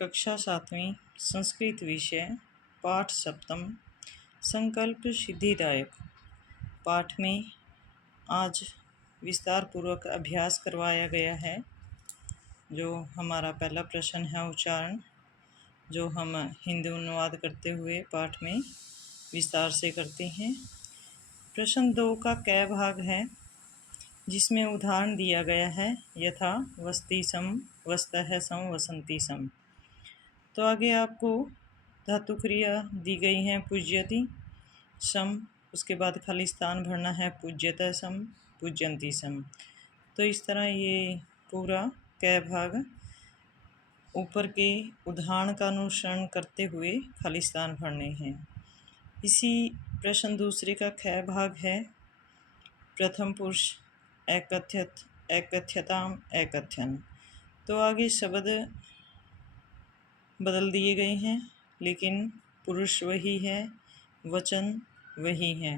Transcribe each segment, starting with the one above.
कक्षा 7वीं संस्कृत विषय पाठ सप्तम संकल्प सिद्धिदायक पाठ में आज विस्तार पूर्वक अभ्यास करवाया गया है। जो हमारा पहला प्रश्न है उच्चारण, जो हम हिंदी अनुवाद करते हुए पाठ में विस्तार से करते हैं। प्रश्न 2 का कै भाग है, जिसमें उदाहरण दिया गया है यथा वस्ति सम, वस्तः सम, वसंती सम। तो आगे आपको धातु क्रिया दी गई हैं पूज्यति सम, उसके बाद खाली स्थान भरना है पूज्यता सम, पूज्यंती सम। तो इस तरह ये पूरा कै भाग ऊपर के उदाहरण का अनुसरण करते हुए खाली स्थान भरने हैं। इसी प्रश्न दूसरे का कै भाग है प्रथम पुरुष एकथ्यत, एकथ्यताम, एकथ्यन। तो आगे शब्द बदल दिए गए हैं, लेकिन पुरुष वही है, वचन वही है।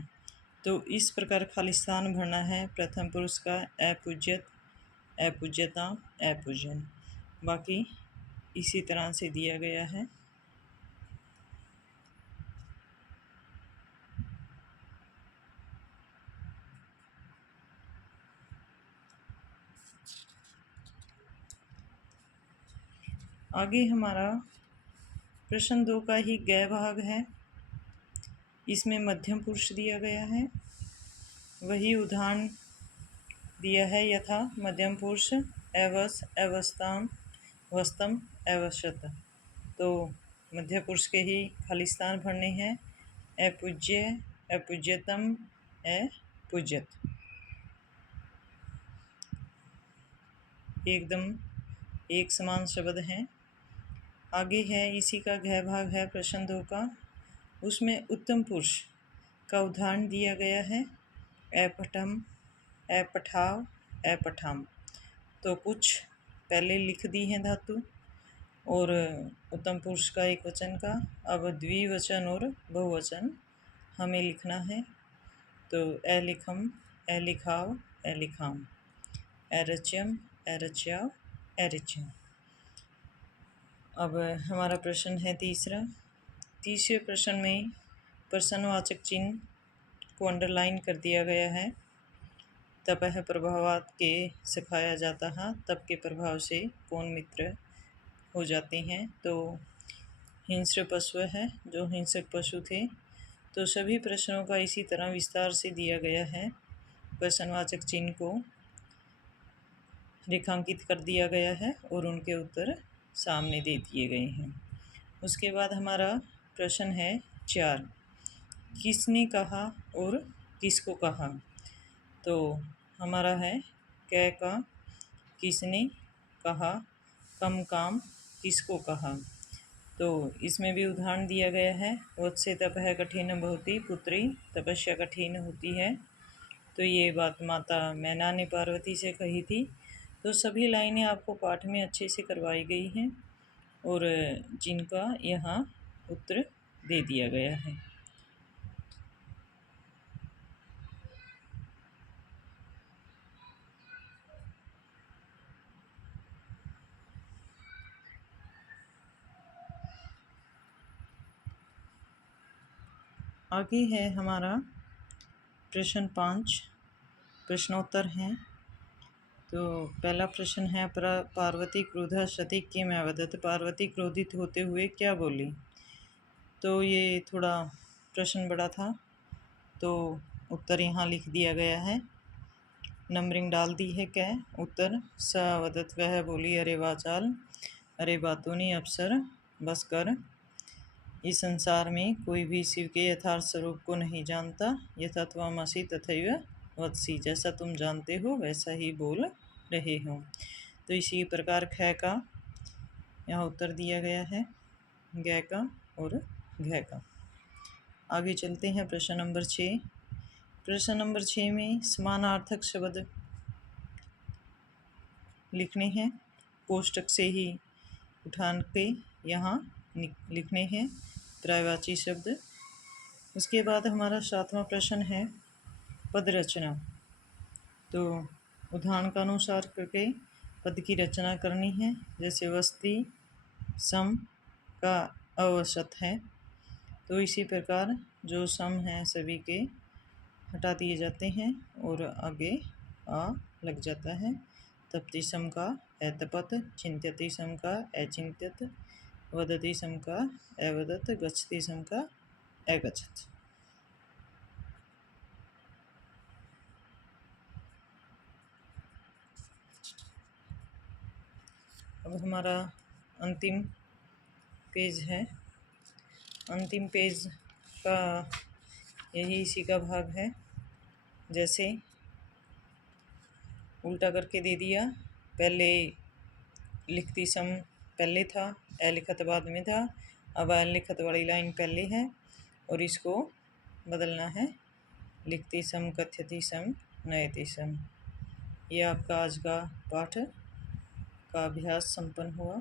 तो इस प्रकार खाली स्थान भरना है प्रथम पुरुष का अपूज्यत, अपूज्यता, अपूजन। बाकी इसी तरह से दिया गया है। आगे हमारा प्रश्न 2 का ही गै भाग है। इसमें मध्यम पुरुष दिया गया है, वही उदाहरण दिया है यथा मध्यम पुरुष एवस, एवस्ताम, वस्तम, एवशत। तो मध्य पुरुष के ही खाली स्थान भरने हैं अपूज्य, अपूज्यतम, अपूज्यत। एकदम एक समान शब्द हैं। आगे है इसी का घय भाग है प्रश्न 2 का, उसमें उत्तम पुरुष का उदाहरण दिया गया है अपठम, अपठाव, अपठाम। तो कुछ पहले लिख दी हैं धातु और उत्तम पुरुष का एक वचन का, अब द्विवचन और बहुवचन हमें लिखना है। तो अलिखम, अलिखाव, अलिखाम, अरच्यम, अरच्याव, अरच्यम। अब हमारा प्रश्न है तीसरे प्रश्न में प्रश्नवाचक चिन्ह को अंडरलाइन कर दिया गया है। तपह प्रभावात के सिखाया जाता है, तप के प्रभाव से कौन मित्र हो जाते हैं। तो हिंस्र पशु है, जो हिंसक पशु थे। तो सभी प्रश्नों का इसी तरह विस्तार से दिया गया है। प्रश्नवाचक चिन्ह को रेखांकित कर दिया गया है और उनके उत्तर सामने दे दिए गए हैं। उसके बाद हमारा प्रश्न है 4, किसने कहा और किसको कहा। तो हमारा है कै का किसने कहा, कम काम किसको कहा। तो इसमें भी उदाहरण दिया गया है वत्से तपः कठिन भवति पुत्री, तपस्या कठिन होती है। तो ये बात माता मैना ने पार्वती से कही थी। तो सभी लाइनें आपको पाठ में अच्छे से करवाई गई हैं और जिनका यहाँ उत्तर दे दिया गया है। आगे है हमारा प्रश्न 5, प्रश्नोत्तर हैं। तो पहला प्रश्न है पार्वती क्रोधा सती किम अवदत्, पार्वती क्रोधित होते हुए क्या बोली। तो ये थोड़ा प्रश्न बड़ा था, तो उत्तर यहाँ लिख दिया गया है। नंबरिंग डाल दी है क्या उत्तर। स अवदत्, वह बोली अरे वाचाल, अरे बातों ने अवसर बस कर। इस संसार में कोई भी शिव के यथार्थ स्वरूप को नहीं जानता। यथा त्वमसि तथैव वदसि, जैसा तुम जानते हो वैसा ही बोल रहे हो। तो इसी प्रकार ख का यहाँ उत्तर दिया गया है, गै का और घ का। आगे चलते हैं प्रश्न नंबर 6। प्रश्न नंबर 6 में समानार्थक शब्द लिखने हैं, कोष्टक से ही उठान के यहाँ लिखने हैं पर्यायवाची शब्द। उसके बाद हमारा 7वां प्रश्न है पद रचना। तो उदाहरण का अनुसार करके पद की रचना करनी है, जैसे वस्ती सम का अवसत है। तो इसी प्रकार जो सम हैं सभी के हटा दिए जाते हैं और आगे आ लग जाता है। तपति सम का एतपत, चिंत्यति सम का अचिंत्यत, वदति सम का अवदत, गच्छति सम का अगच्छत। अब हमारा अंतिम पेज है। अंतिम पेज का यही इसी का भाग है। जैसे उल्टा करके दे दिया, पहले लिखती सम पहले था, अलिखत बाद में था, अब अलिखत वाली लाइन पहले है और इसको बदलना है, लिखती सम, कथ्यति सम, नयति सम। ये आपका आज का पाठ का अभ्यास संपन्न हुआ।